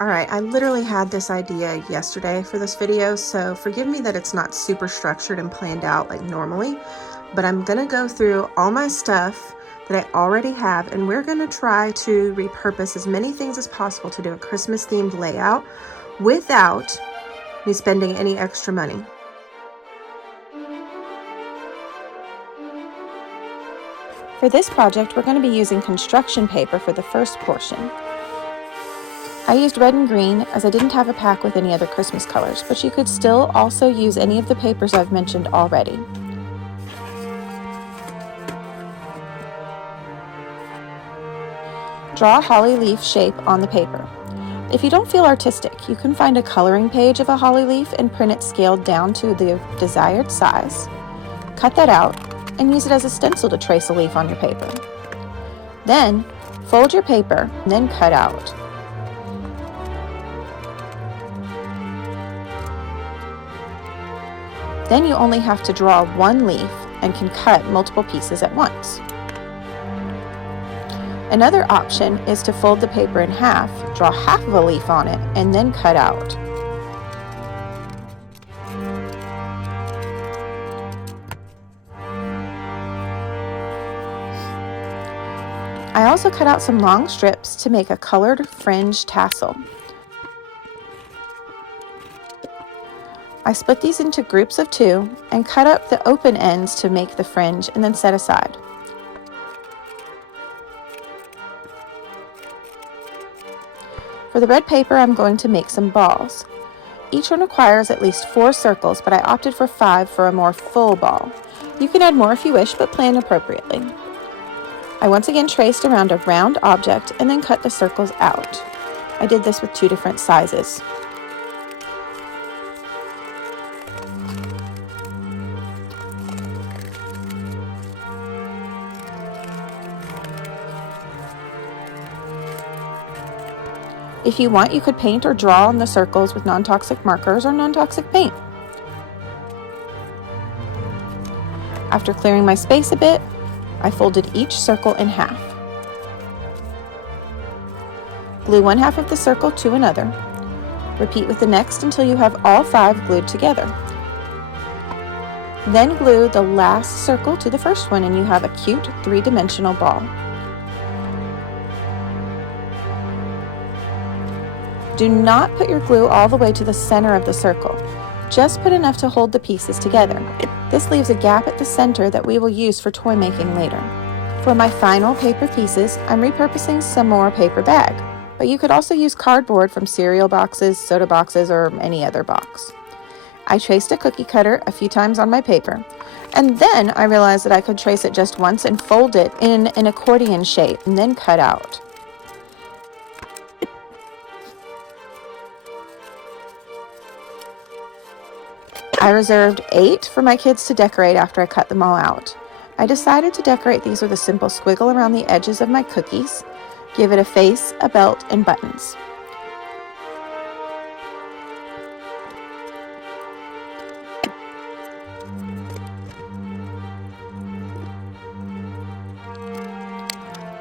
Alright, I literally had this idea yesterday for this video, so forgive me that it's not super structured and planned out like normally, but I'm gonna go through all my stuff that I already have, and we're gonna try to repurpose as many things as possible to do a Christmas themed layout without me spending any extra money. For this project, we're going to be using construction paper for the first portion. I used red and green as I didn't have a pack with any other Christmas colors, but you could still also use any of the papers I've mentioned already. Draw a holly leaf shape on the paper. If you don't feel artistic, you can find a coloring page of a holly leaf and print it scaled down to the desired size. Cut that out and use it as a stencil to trace a leaf on your paper. Then, fold your paper and then cut out. Then you only have to draw one leaf and can cut multiple pieces at once. Another option is to fold the paper in half, draw half of a leaf on it, and then cut out. I also cut out some long strips to make a colored fringe tassel. I split these into groups of 2 and cut up the open ends to make the fringe and then set aside. For the red paper, I'm going to make some balls. Each one requires at least 4 circles, but I opted for 5 for a more full ball. You can add more if you wish, but plan appropriately. I once again traced around a round object and then cut the circles out. I did this with 2 different sizes. If you want, you could paint or draw on the circles with non-toxic markers or non-toxic paint. After clearing my space a bit, I folded each circle in half. Glue one half of the circle to another. Repeat with the next until you have all 5 glued together. Then glue the last circle to the first one and you have a cute 3-dimensional ball. Do not put your glue all the way to the center of the circle. Just put enough to hold the pieces together. This leaves a gap at the center that we will use for toy making later. For my final paper pieces, I'm repurposing some more paper bag, but you could also use cardboard from cereal boxes, soda boxes, or any other box. I traced a cookie cutter a few times on my paper, and then I realized that I could trace it just once and fold it in an accordion shape and then cut out. I reserved 8 for my kids to decorate after I cut them all out. I decided to decorate these with a simple squiggle around the edges of my cookies, give it a face, a belt, and buttons.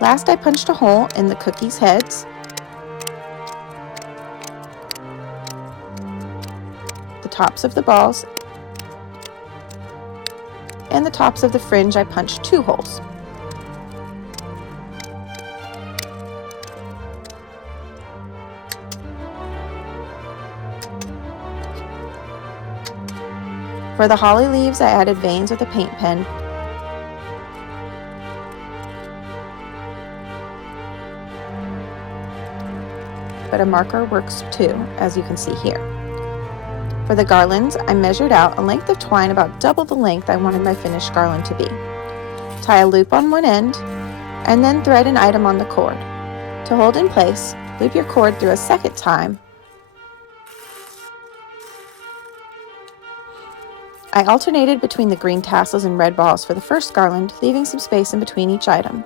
Last, I punched a hole in the cookies' heads, the tops of the balls, and the tops of the fringe. I punched 2 holes. For the holly leaves, I added veins with a paint pen. But a marker works too, as you can see here. For the garlands, I measured out a length of twine about double the length I wanted my finished garland to be. Tie a loop on one end, and then thread an item on the cord. To hold in place, loop your cord through a second time. I alternated between the green tassels and red balls for the first garland, leaving some space in between each item.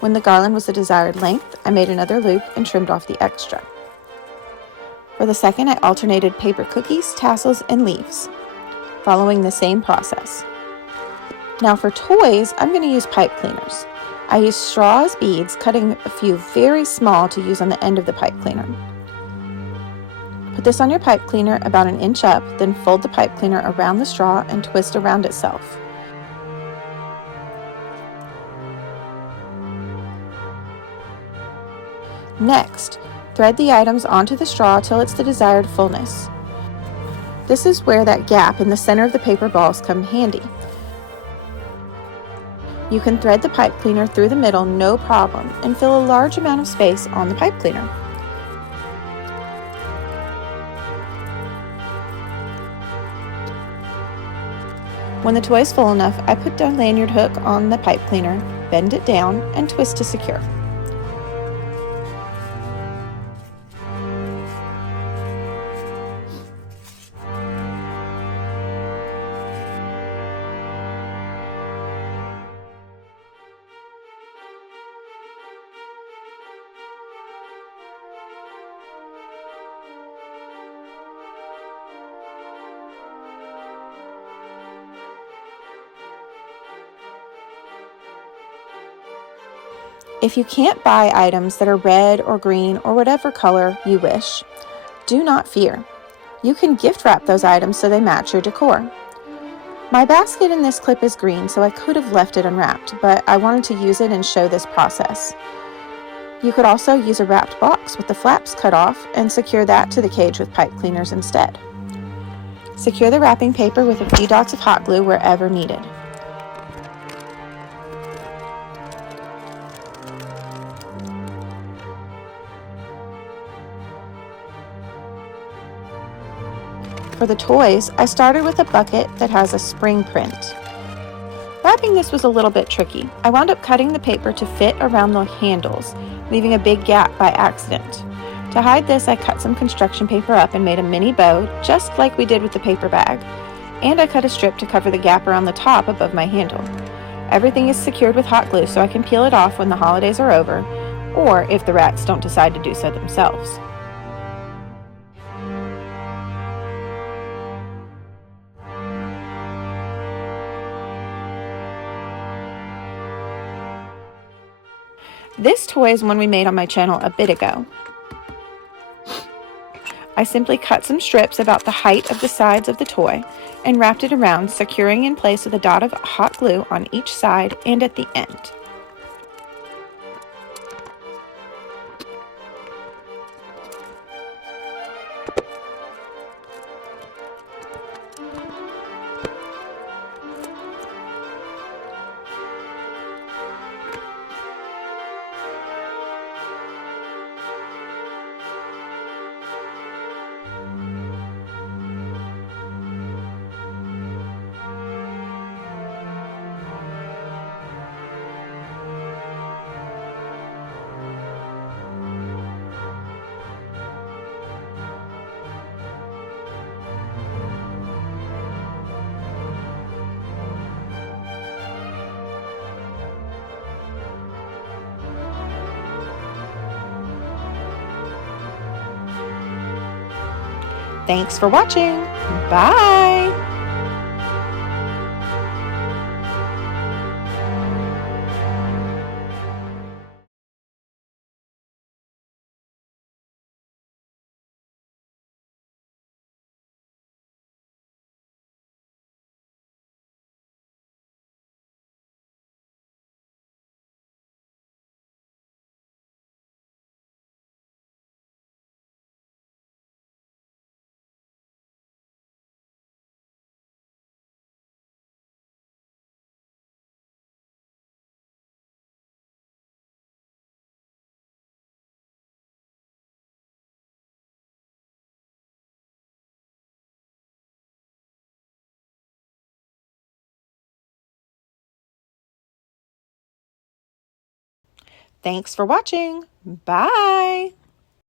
When the garland was the desired length, I made another loop and trimmed off the extra. For the second, I alternated paper cookies, tassels, and leaves, following the same process. Now for toys, I'm going to use pipe cleaners. I use straw as beads, cutting a few very small to use on the end of the pipe cleaner. Put this on your pipe cleaner about 1 inch up, then fold the pipe cleaner around the straw and twist around itself. Next, thread the items onto the straw till it's the desired fullness. This is where that gap in the center of the paper balls come handy. You can thread the pipe cleaner through the middle no problem and fill a large amount of space on the pipe cleaner. When the toy is full enough, I put the lanyard hook on the pipe cleaner, bend it down, and twist to secure. If you can't buy items that are red or green or whatever color you wish, do not fear. You can gift wrap those items so they match your decor. My basket in this clip is green, so I could have left it unwrapped, but I wanted to use it and show this process. You could also use a wrapped box with the flaps cut off and secure that to the cage with pipe cleaners instead. Secure the wrapping paper with a few dots of hot glue wherever needed. For the toys, I started with a bucket that has a spring print. Wrapping this was a little bit tricky. I wound up cutting the paper to fit around the handles, leaving a big gap by accident. To hide this, I cut some construction paper up and made a mini bow, just like we did with the paper bag. And I cut a strip to cover the gap around the top above my handle. Everything is secured with hot glue so I can peel it off when the holidays are over, or if the rats don't decide to do so themselves. This toy is one we made on my channel a bit ago. I simply cut some strips about the height of the sides of the toy and wrapped it around, securing in place with a dot of hot glue on each side and at the end. Thanks for watching. Bye! Thanks for watching. Bye!